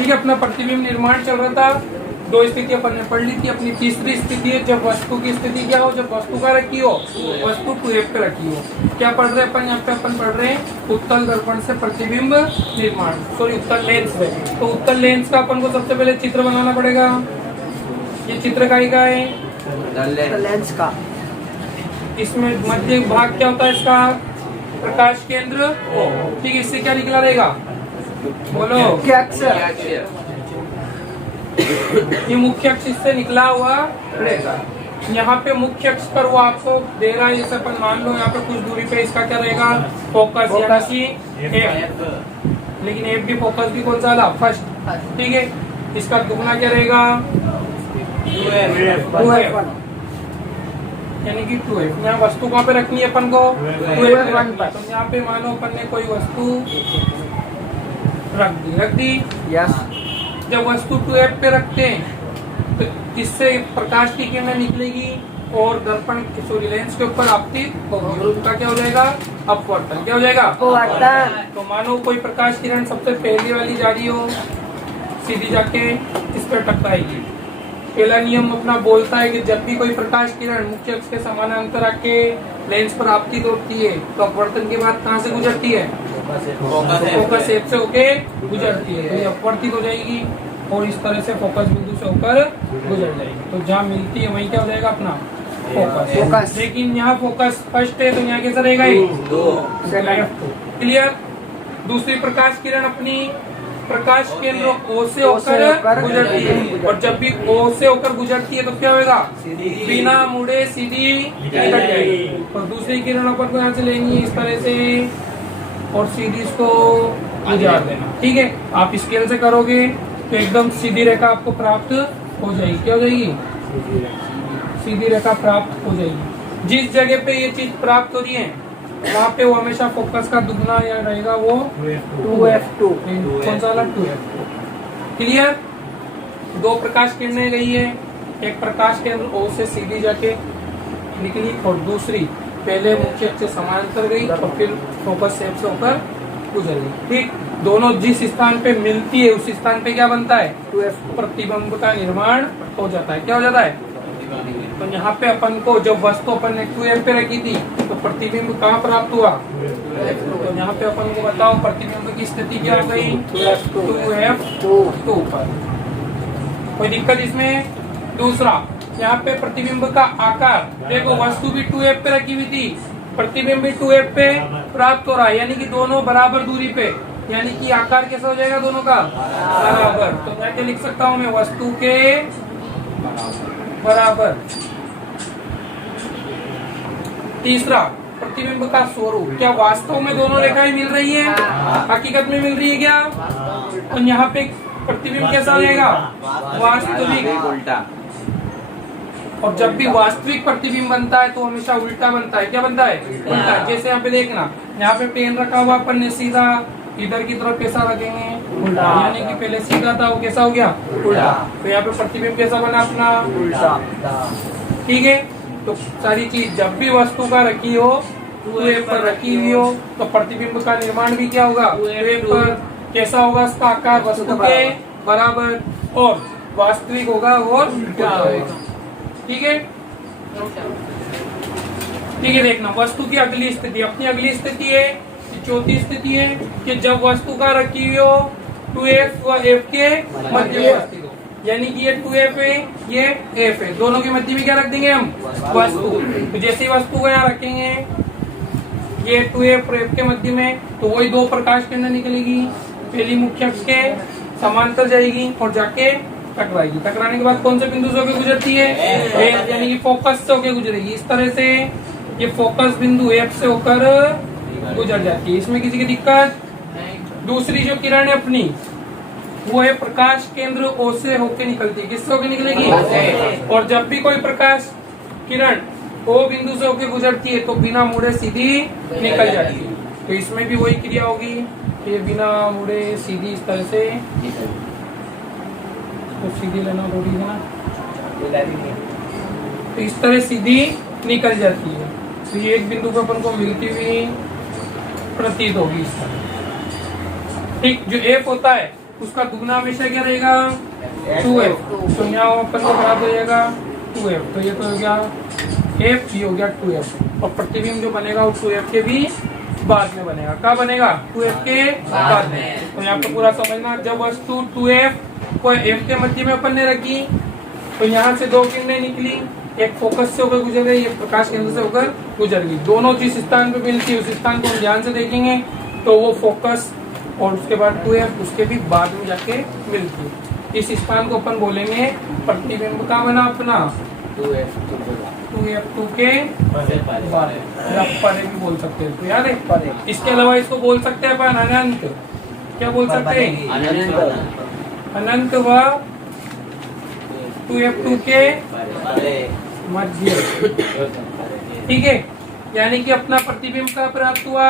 ठीक है, अपना प्रतिबिंब निर्माण चल रहा था। दो स्थिति अपन ने पढ़ ली थी। अपनी तीसरी स्थिति है जब वस्तु की स्थिति क्या हो, जब वस्तु का रखी हो, वस्तु 2f पे रखी हो। क्या पढ़ रहे हैं अपन यहाँ पे? अपन पढ़ रहे हैं उत्तल दर्पण से प्रतिबिंब निर्माण, सॉरी उत्तल लेंस है। तो उत्तल लेंस का अपन को सबसे पहले चित्र बनाना पड़ेगा। ये चित्र का है लेंस का। इसमें मध्य भाग क्या होता है इसका? प्रकाश केंद्र। ठीक है, इससे क्या निकला रहेगा? बोलो। ये मुख्य अक्ष इससे निकला हुआ रहेगा। यहाँ पे मुख्य अक्ष पर वो आपको दे रहा है, जैसे अपन मान लो यहाँ पे कुछ दूरी पे इसका क्या रहेगा? फोकस, यानी कि F। लेकिन F भी फोकस भी कौन सा वाला? फर्स्ट। ठीक है, इसका दुगना क्या रहेगा? 2F, यानी कि 2F। यहाँ वस्तु कहाँ पे रखनी है अपन को? 2F पर। तो यहाँ पे मानो अपन ने कोई वस्तु रख दी। यस। जब वस्तु 2F पे रखते हैं तो इससे प्रकाश की किरणें निकलेगी और दर्पण सॉरी लेंस के ऊपर आपतित होगी। उनका क्या हो जाएगा? अपवर्तन। क्या हो जाएगा? अपवर्तन। तो मानो कोई प्रकाश किरण सबसे पहली वाली जा रही हो, सीधी जाके इस पर टकराएगी। पहला नियम अपना बोलता है कि जब भी कोई प्रकाश किरण मुख्य अक्ष के समानांतर आके लेंस पर आपतित होती है तो अपवर्तन के बाद कहाँ से गुजरती है? फोकस एफ से होके गुजरती है, तो ये अपवर्तित हो जाएगी और इस तरह से फोकस बिंदु से होकर गुजर जाएगी। तो जहाँ मिलती है वहीं क्या हो जाएगा? अपना फोकस। लेकिन यहाँ फोकस फर्स्ट है तो यहाँ कैसा रहेगा? क्लियर। दूसरी प्रकाश किरण अपनी प्रकाश केंद्र O से होकर गुजरती है और जब भी O से होकर गुजरती है तो क्या होगा? बिना मुड़े सीधी निकल जाएगी। और दूसरी किरण अपन को यहाँ से लेनी है इस तरह से और सीधी इसको गुजार देना। ठीक है, आप स्केल से करोगे तो एकदम सीधी रेखा आपको प्राप्त हो जाएगी। क्या हो जाएगी? सीधी रेखा प्राप्त हो जाएगी। जिस जगह पे ये चीज प्राप्त हो रही है वहाँ पे वो हमेशा फोकस का दुगना या रहेगा, वो 2F2। कौन सा वाला? 2F2। क्लियर। दो प्रकाश किरणें गई है, एक प्रकाश केंद्र O से सीधी जाके निकली और दूसरी पहले मुख्य अक्ष से समानांतर गई और फिर फोकस से होकर गुजर गई। ठीक, दोनों जिस स्थान पे मिलती है उस स्थान पे क्या बनता है? 2F प्रतिबिंब का निर्माण हो जाता है। क्या हो जाता है? तो यहाँ पे अपन को जब वस्तु अपन ने 2F पे रखी थी तो प्रतिबिंब कहाँ प्राप्त हुआ? तो यहाँ पे अपन को बताओ प्रतिबिंब की स्थिति क्या हो गई? 2F2 पर। कोई दिक्कत इसमें? दूसरा, यहाँ पे प्रतिबिंब का आकार देखो, वस्तु भी 2F पे रखी हुई थी, प्रतिबिंब भी 2F पे प्राप्त हो रहा है, यानी कि दोनों बराबर दूरी पे, यानी कि आकार कैसा हो जाएगा दोनों का? बराबर। तो मैं क्या लिख सकता हूँ? मैं वस्तु के बराबर। तीसरा, प्रतिबिंब का स्वरूप। क्या वास्तव में दोनों रेखाएं मिल रही है? हकीकत में मिल रही है क्या? और यहाँ पे प्रतिबिंब कैसा हो जाएगा? वास्तविक। उल्टा। और जब भी वास्तविक प्रतिबिंब बनता है तो हमेशा उल्टा बनता है। क्या बनता है? उल्टा। जैसे यहाँ पे देखना, यहाँ पे पेन रखा हुआ अपन ने सीधा, इधर की तरफ कैसा रखेंगे? उल्टा। यानी कि पहले सीधा था वो कैसा हो गया? उल्टा। तो यहाँ पे प्रतिबिंब कैसा बना अपना? उल्टा। ठीक है, तो सारी चीज जब भी वस्तु का रखी हो 2F पर रखी हुई हो तो प्रतिबिंब का निर्माण भी क्या होगा? 2F पर। कैसा होगा? इसका आकार वस्तु के बराबर और वास्तविक होगा और उल्टा होगा। ठीक है, ठीक है। देखना, वस्तु की अगली स्थिति, अपनी अगली स्थिति है चौथी स्थिति है कि जब वस्तु का रखी हुई हो 2F व F के मध्य में स्थित हो, यानी कि ये 2F है, ये F है, दोनों के मध्य में क्या रख देंगे हम? वस्तु। तो जैसे ही वस्तु को यहाँ रखेंगे ये 2F और F के मध्य में, तो वही दो प्रकाश किरणें निकलेगी। पहली मुख्य अक्ष के समांतर जाएगी और जाके टकराएगी। टकराने के बाद कौन से बिंदु से होकर गुजरती है? यानी कि फोकस से होकर गुजरेगी। इस तरह से ये फोकस बिंदु F से होकर गुजर जाती है। इसमें किसी की दिक्कत? दूसरी जो किरण है अपनी वो है प्रकाश केंद्र O से होकर निकलती है। किससे होकर निकलेगी? और जब भी कोई प्रकाश किरण O बिंदु से होकर गुजरती है तो बिना मुड़े सीधी निकल जाती है। तो इसमें भी वही क्रिया होगी, ये बिना मुड़े सीधी इस तरह से तो सीधी लेना थोड़ी ना, तो इस तरह सीधी निकल जाती है। तो ये एक बिंदु पर अपन को मिलती हुई प्रतीत होगी इस तरह। ठीक, जो F होता है उसका दुगना हमेशा क्या रहेगा 2f। तो यहाँ अपन को बराबर हो जाएगा 2f। तो ये तो हो गया f, ये हो गया 2f। और प्रतिबिंब जो बनेगा वो 2f के भी बाद में बनेगा। क्या बनेगा 2f के बाद में। तो यहाँ पे पूरा समझना, जब वस्तु 2f को f के मध्य में अपन ने रखी तो यहाँ से दो किरणें निकली, एक फोकस से होकर गुजर गई, एक प्रकाश केंद्र से होकर गुजर गई। दोनों जिस स्थान पे मिलती है उस स्थान को हम ध्यान से देखेंगे तो वो फोकस और उसके बाद 2f उसके भी बाद में जाके मिलती है। इस स्थान को अपन बोलेंगे प्रतिबिंब का बना अपना 2f2 के बाद, या परे भी बोल सकते हैं। तो याद है परे। इसके अलावा इसको बोल सकते हैं अपन अनंत। क्या बोल सकते हैं अनंत व 2f2 के मध्य। ठीक है, यानी कि अपना प्रतिबिंब का प्राप्त हुआ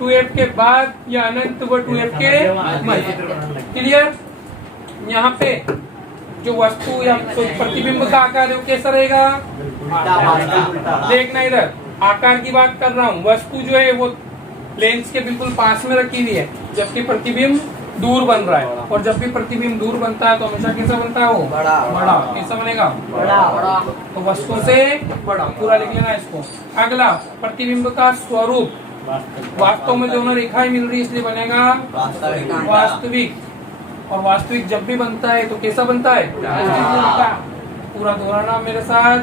2f के बाद या अनंत व 2f के मध्य। क्लियर। यहाँ पे जो वस्तु या प्रतिबिंब का आकार है वो कैसा रहेगा, देखना इधर आकार की बात कर रहा हूँ। वस्तु जो है वो लेंस के बिल्कुल पास में रखी हुई है, जबकि प्रतिबिंब दूर बन रहा है। और जब भी प्रतिबिंब दूर बनता है तो हमेशा कैसा बनता है वो बड़ा। कैसा बनेगा बड़ा। तो वस्तु से बड़ा, पूरा लिख लेना इसको। अगला प्रतिबिंब का स्वरूप, वास्तव में दोनों रेखाएं मिल रही इसलिए बनेगा वास्तविक। और वास्तविक जब भी बनता है तो कैसा बनता है, पूरा दोहराना मेरे साथ।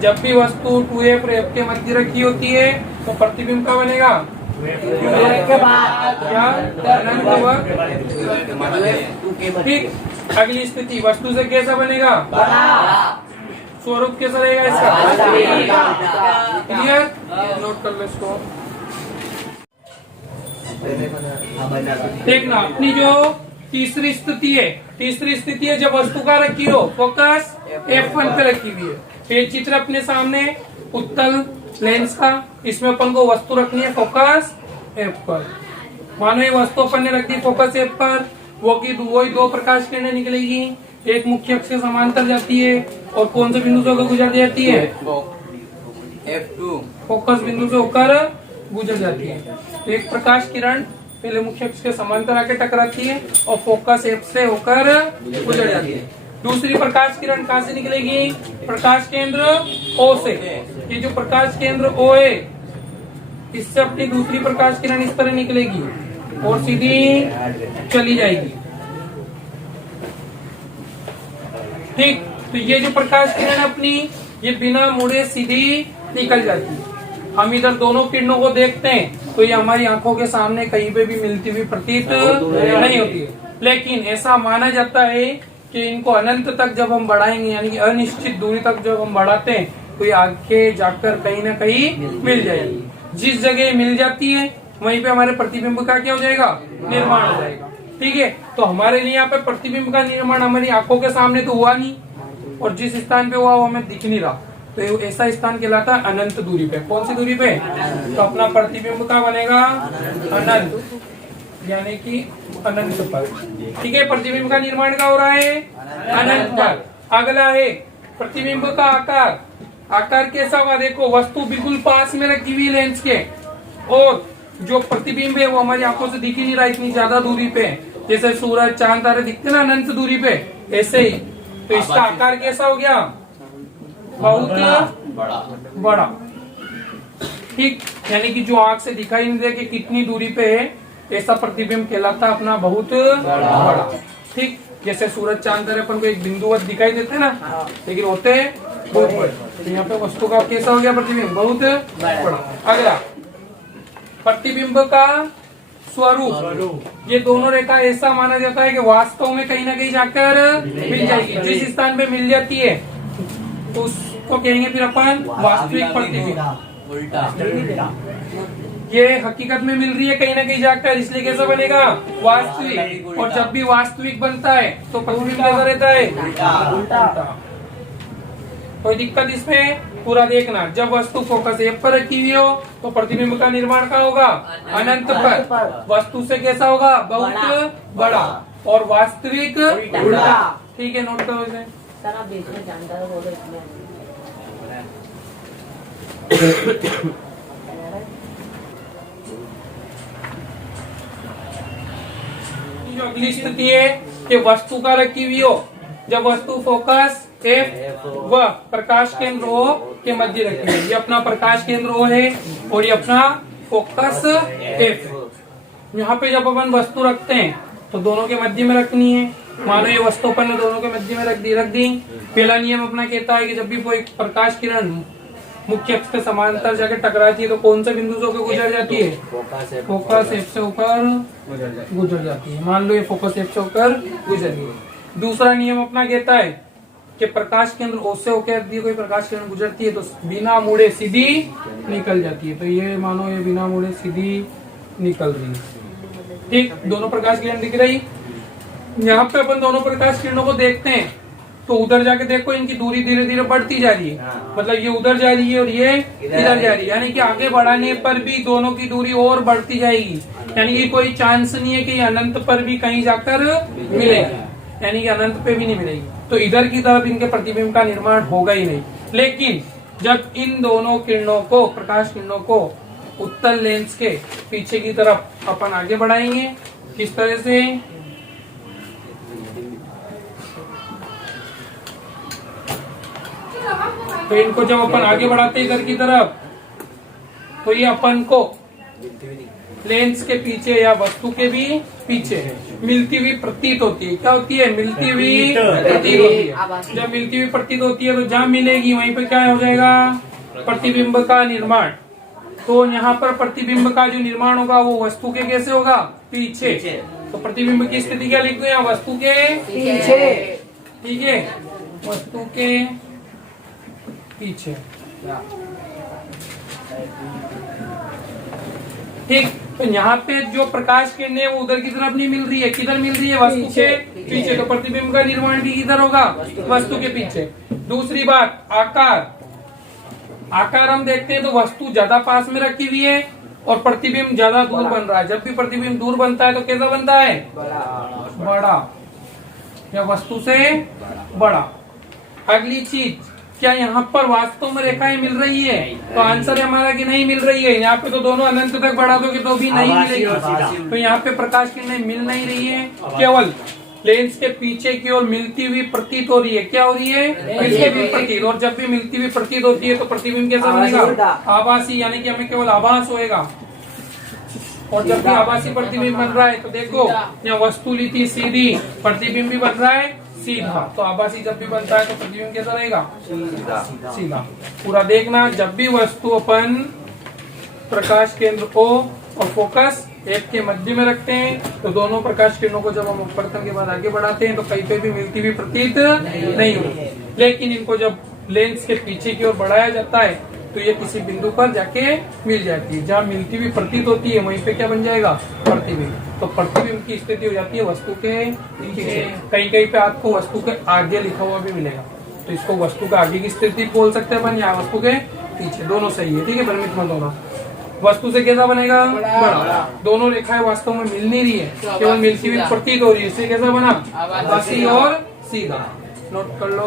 जब भी वस्तु 2f और f के मध्य रखी होती है तो प्रतिबिंब का बनेगा के बाद क्या अनंत व। ठीक। अगली स्थिति वस्तु से कैसा बनेगा, स्वरूप कैसा रहेगा इसका। क्लियर, नोट कर लो इसको। देखना अपनी जो तीसरी स्थिति है जब वस्तु का रखी हो फोकस f1 पे रखी हुई है। ये चित्र अपने सामने उत्तल लेंस का, इसमें अपन को वस्तु रखनी है फोकस f पर। मानो ये वस्तु अपन ने रख दी फोकस f पर, वही दो प्रकाश किरणें निकलेगी। एक मुख्य अक्ष के समांतर जाती है और कौन से बिंदु से होकर गुजर जाती है, f2 फोकस बिंदु से होकर गुजर जाती है। एक प्रकाश किरण पहले मुख्य अक्ष के समांतर आके टकराती है और फोकस f से होकर गुजर जाती है। दूसरी प्रकाश किरण कहाँ से निकलेगी, प्रकाश केंद्र O से। ये जो प्रकाश केंद्र O है इससे अपनी दूसरी प्रकाश किरण इस तरह निकलेगी और सीधी चली जाएगी। ठीक। तो ये जो प्रकाश किरण अपनी ये बिना मुड़े सीधी निकल जाती है। हम इधर दोनों किरणों को देखते हैं तो ये हमारी आंखों के सामने कहीं पे भी मिलती हुई प्रतीत नहीं होती है, लेकिन ऐसा माना जाता है कि इनको अनंत तक जब हम बढ़ाएंगे, यानी कि अनिश्चित दूरी तक जब हम बढ़ाते हैं तो ये आगे जाकर कहीं ना कहीं मिल जाएगी। जिस जगह मिल जाती है वहीं पे हमारे प्रतिबिंब का क्या हो जाएगा, निर्माण हो जाएगा। ठीक है। तो हमारे लिए यहाँ पे प्रतिबिंब का निर्माण हमारी आंखों के सामने तो हुआ नहीं, और जिस स्थान पे हुआ वो हमें दिख नहीं रहा, तो ऐसा स्थान कहलाता है अनंत दूरी पे। कौन सी दूरी पे, तो अपना प्रतिबिंब का बनेगा अनंत, यानी कि अनंत पर। ठीक है। प्रतिबिंब का निर्माण का हो रहा है अनंत पर। अगला है प्रतिबिंब का आकार। आकार कैसा होगा, देखो वस्तु बिल्कुल पास में रखी हुई लेंस के, और जो प्रतिबिंब है वो हमारी आंखों से दिख ही नहीं रहा इतनी ज्यादा दूरी पे। जैसे सूरज चांद तारे दिखते ना अनंत दूरी पे, ऐसे ही। तो इसका आकार कैसा हो गया, बहुत बड़ा। ठीक। यानी कि जो आंख से दिखाई नहीं दे कि कितनी दूरी पे है, ऐसा प्रतिबिंब कहलाता अपना बहुत बड़ा। ठीक। जैसे सूरज चांद तारे अपन को एक बिंदुवत दिखाई देते हैं ना, लेकिन होते हैं बहुत बड़े। तो यहाँ पे वस्तु का कैसा हो गया, प्रतिबिंब बहुत बड़ा। अगला प्रतिबिंब का स्वरूप। ये दोनों रेखा ऐसा माना जाता है कि वास्तव में कहीं ना कहीं जाकर मिल जाएगी। जिस स्थान पे मिल जाती है तो उसको कहेंगे फिर अपन वास्तविक प्रतिबिंब। ये हकीकत में मिल रही है कहीं ना कहीं जाकर, इसलिए कैसा बनेगा, वास्तविक। और जब भी वास्तविक बनता है तो प्रतिबिंब कैसा रहता है, उल्टा। कोई दिक्कत इसमें, पूरा देखना। जब वस्तु फोकस f पर रखी हुई हो तो प्रतिबिंब का निर्माण का होगा अनंत पर। वस्तु से कैसा होगा, बहुत बड़ा। और वास्तविक उल्टा। ठीक है, नोट करो इसे। सर आप बीच में जानकार बोलो इसमें। जो अगली स्थिति है कि वस्तु का रखी हुई हो, जब वस्तु फोकस एफ व प्रकाश केंद्र ओ के मध्य रखी है। ये अपना प्रकाश केंद्र ओ है और ये अपना फोकस एफ है। यहाँ पे जब अपन वस्तु रखते हैं तो दोनों के मध्य में रखनी है। मानो ये वस्तु अपन ने दोनों के मध्य में रख दी। पहला नियम अपना कहता है कि जब भी कोई प्रकाश किरण मुख्य अक्ष के समांतर जाके टकराती है तो कौन से बिंदु से होकर गुजर जाती है? फोकस एफ से होकर गुजर जाती है। मान लो ये फोकस एफ से होकर गुजर गई। दूसरा नियम अपना कहता है कि प्रकाश केंद्र ओ से होकर यदि कोई प्रकाश किरण गुजरती है तो बिना मुड़े सीधी निकल जाती है। तो ये मानो ये बिना मुड़े सीधी निकल रही है। ठीक, दोनों प्रकाश किरण दिख रही। यहाँ पे अपन दोनों प्रकाश किरणों को देखते हैं तो उधर जाके देखो इनकी दूरी धीरे धीरे बढ़ती जा रही है। मतलब ये उधर जा रही है और ये इधर जा रही है, यानी कि आगे बढ़ाने पर भी दोनों की दूरी और बढ़ती जाएगी। यानी कि कोई चांस नहीं है कि अनंत पर भी कहीं जाकर मिलेगी, यानी कि अनंत पे भी नहीं मिलेगी। तो इधर की तरफ इनके प्रतिबिंब का निर्माण होगा ही नहीं। लेकिन जब इन दोनों किरणों को, प्रकाश किरणों को उत्तल लेंस के पीछे की तरफ अपन आगे बढ़ाएंगे, किस तरह से? तो इनको जब अपन आगे बढ़ाते हैं इधर की तरफ तो ये अपन को लेंस के पीछे या वस्तु के भी पीछे मिलती हुई प्रतीत होती है। क्या होती है? मिलती हुई प्रतीत होती है। जब मिलती हुई प्रतीत होती है तो जहाँ मिलेगी वहीं पे क्या हो जाएगा? प्रतिबिंब का निर्माण। तो यहाँ पर प्रतिबिंब का जो निर्माण होगा वो वस्तु के कैसे होगा? पीछे। तो प्रतिबिंब की स्थिति क्या लिख दो यहाँ? वस्तु के पीछे। ठीक है, वस्तु के पीछे। ठीक, तो यहाँ पे जो प्रकाश किरणें है वो उधर की तरफ नहीं मिल रही है। किधर मिल रही है? वस्तु के पीछे। तो प्रतिबिंब का निर्माण भी किधर होगा? वस्तु के पीछे। दूसरी बात, आकार। आकार हम देखते हैं तो वस्तु ज्यादा पास में रखी हुई है और प्रतिबिंब ज्यादा दूर बन रहा है। जब भी प्रतिबिंब दूर बनता है तो कैसा बनता है? बड़ा, या वस्तु से बड़ा। अगली चीज, क्या यहाँ पर वास्तव में रेखाएं मिल रही है? तो आंसर है हमारा कि नहीं मिल रही है। यहाँ पे तो दोनों अनंत तक बढ़ा दोगे तो भी नहीं मिलेगी। तो यहाँ पे प्रकाश किरणें मिल नहीं रही है, केवल लेंस के पीछे की ओर मिलती हुई प्रतीत हो रही है। क्या हो रही है? मिलती हुई प्रतीत। और जब भी मिलती हुई प्रतीत होती है तो प्रतिबिंब कैसा बनेगा? आभासी, यानी कि हमें केवल आभास होएगा। और जब भी आभासी प्रतिबिंब बन रहा है तो देखो यहाँ वस्तु ली थी सीधी, प्रतिबिंब भी बन रहा है सीधा। तो आभासी जब भी बनता है तो प्रतिबिंब कैसा रहेगा? सीधा। पूरा देखना, जब भी वस्तु अपन प्रकाश केंद्र O और फोकस एक के मध्य में रखते हैं तो दोनों प्रकाश किरणों को जब हम अपवर्तन के बाद आगे बढ़ाते हैं तो कहीं पे भी मिलती हुई प्रतीत नहीं होती। लेकिन इनको जब लेंस के पीछे की ओर बढ़ाया जाता है तो ये किसी बिंदु पर जाके मिल जाती है। जहाँ मिलती हुई प्रतीत होती है वहीं पे क्या बन जाएगा? प्रतिबिंब। तो प्रतिबिंब की स्थिति हो जाती है वस्तु के पीछे। कहीं कहीं पे आपको वस्तु के आगे लिखा हुआ भी मिलेगा, तो इसको वस्तु के आगे की स्थिति बोल सकते हैं अपन, या वस्तु के पीछे। दोनों सही है, ठीक है, भ्रमित मत होना। वस्तु से कैसा बनेगा? बड़ा। दोनों रेखाएं वास्तव में मिल नहीं रही है, केवल मिलती हुई प्रतीत हो रही है। इससे कैसा बना? आभासी और सीधा। नोट कर लो।